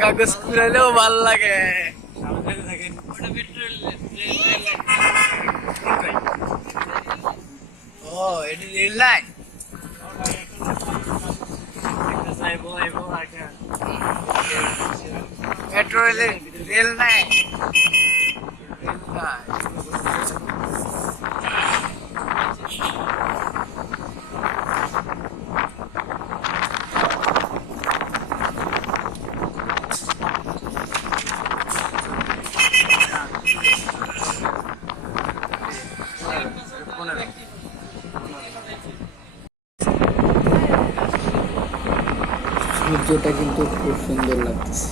কাগজ কুড়াইলেও ভাল লাগে। ও এটা রেল লাইন। মেট্রো রেলের রেল নাই। সূর্যটা কিন্তু খুব সুন্দর লাগতেছে।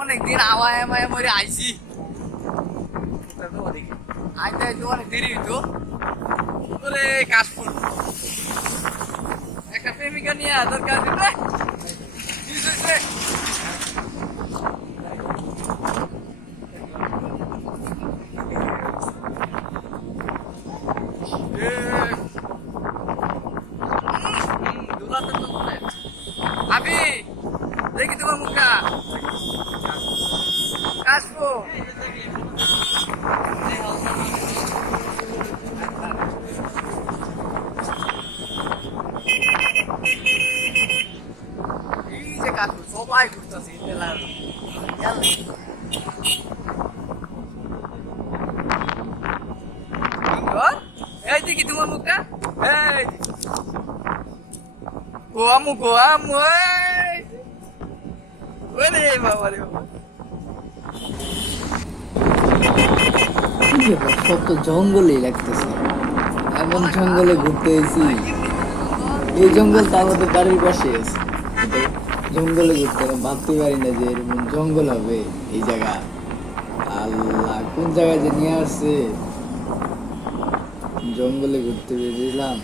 অনেকদিন আমায় আমায় মরে আইসি আইতে আইতে অনেক দেরি হইতো। কাশফুল একটা প্রেমিকা নিয়ে দরকার ভাবি দেখি তোমার মুখটা কাশফুল। সবাই ঘুরতেছে এই দেখি তোমার মুখটা। গোয়ামু গোয়ামু বাবা রে বাবা, সব তো জঙ্গলেই লাগতেছে। এমন জঙ্গলে ঘুরতে এসেছি, এই জঙ্গল তো আমাদের বাড়ির পাশে আছে। জঙ্গলে ঘুরতে ভাবতে পারি না যে এরকম জঙ্গল হবে এই জায়গা। আল্লাহ, কোন জায়গায় যে নিয়ে আসছে। জঙ্গলে ঘুরতে বেরিয়েছিলাম।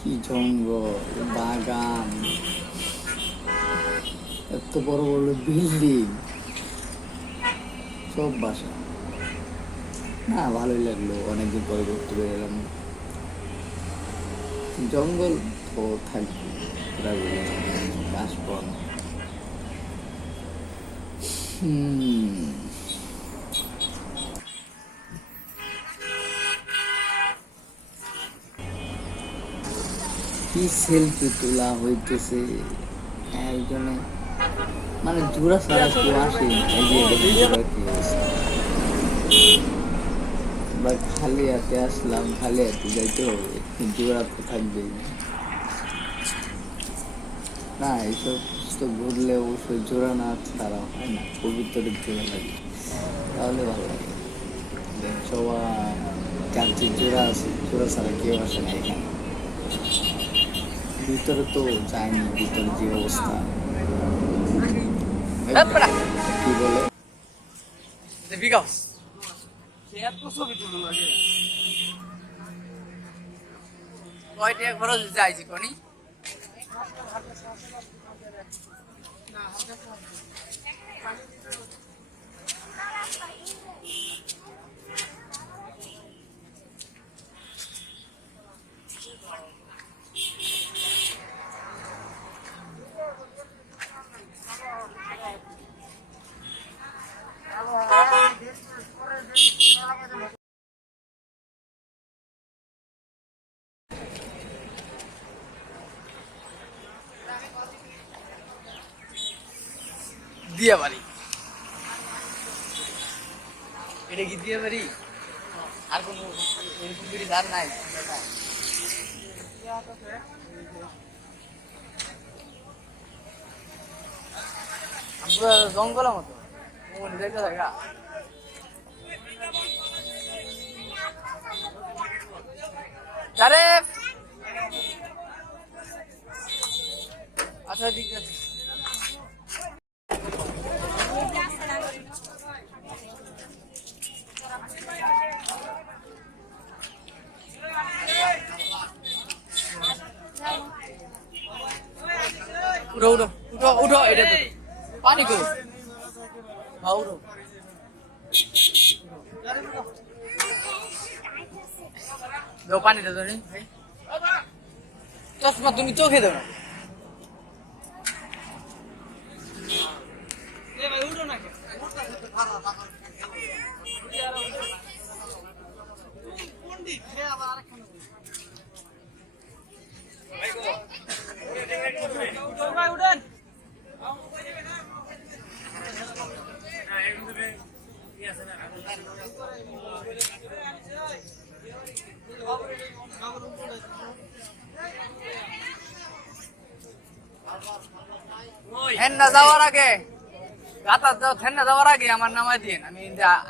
কি জঙ্গল, বাগান, এত বড় বড় বিল্ডিং, সব বাসা। না, ভালোই লাগলো, অনেকদিন পরে ঘুরতে বেরোলাম। জঙ্গল তো থাকবে, গাছপালা। কি সেলফি তোলা হইতেছে একজনে, মানে জোড়া ছাড়া কেউ আসেনি। খালি হাতে আসলাম, খালি হাতে যাইতে হবে, জোড়া তো থাকবেই না। এইসব তো ঘুরলে অবশ্যই জোড়া না ছাড়া হয় না, পবিত্রের জোড়া লাগে, তাহলে ভালো লাগে। সবাই কাছে জোড়া আছে, জোড়া ছাড়া কেউ আসে না এখানে। ভিতরে তো যায়নি, ভিতরে যে অবস্থা কি বলে কয়টা খরচ যাইছি কনি দিয়া বাড়ি এটা কি দিয়া বাড়ি আর কোন এরকম ব্রিজ আর নাই পুরো জঙ্গলের মতো দেখতে থাকা আরে আচ্ছা ঠিক আছে उठो उठो उठो उठो এটা তো পানি কো হ্যাঁ উঠো দাও পানি দাও নি ভাই চশমা তুমি চোখে দাও এ ভাই উঠো না কে পণ্ডিত হে আবার আরেকখানে ভাই গো ভাই উঠেন ঠেন্না যাওয়ার আগে গাতা যাও ঠেন্না যাওয়ার আগে আমার নামাই দিন আমি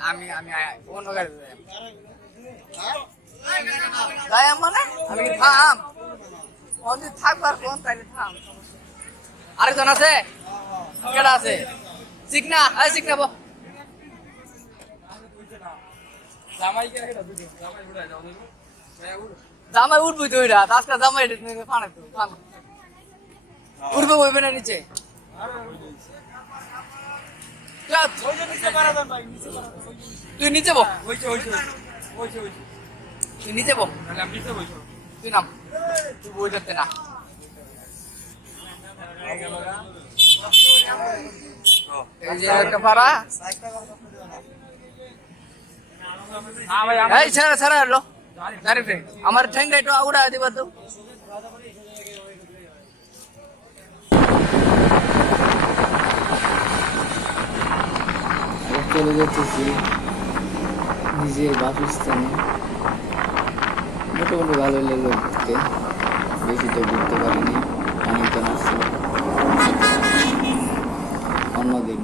আমি আমি অন্য গাড়ি যাই মানে আমি থাম অনেক থাকবার কোন তাইলে থাম আরেকজন আছে কেডা আছে চিকনা আয় চিকনা বো জামাই কে এটা ভিডিও জামাই উড়া যাও জামাই উঠবই তো এটা আজকে জামাই ফানে তো ফান উঠবে বইবে না নিচে তুই নিচে বো তুই নিচে বো তুই নাম তুই বই যাচ্ছে না এই যে একটা পাড়া এই ছাড়া ছাড়া এলো আমার ঠেঙ্গা একটু উড়া দিবা তো চলে যেতেছি নিজের বাসস্থানে মোটামুটি ভালো লাগলো ঘুরতে বেশি তো ঘুরতে পারিনি পানি তো নাচছিল অন্যদিন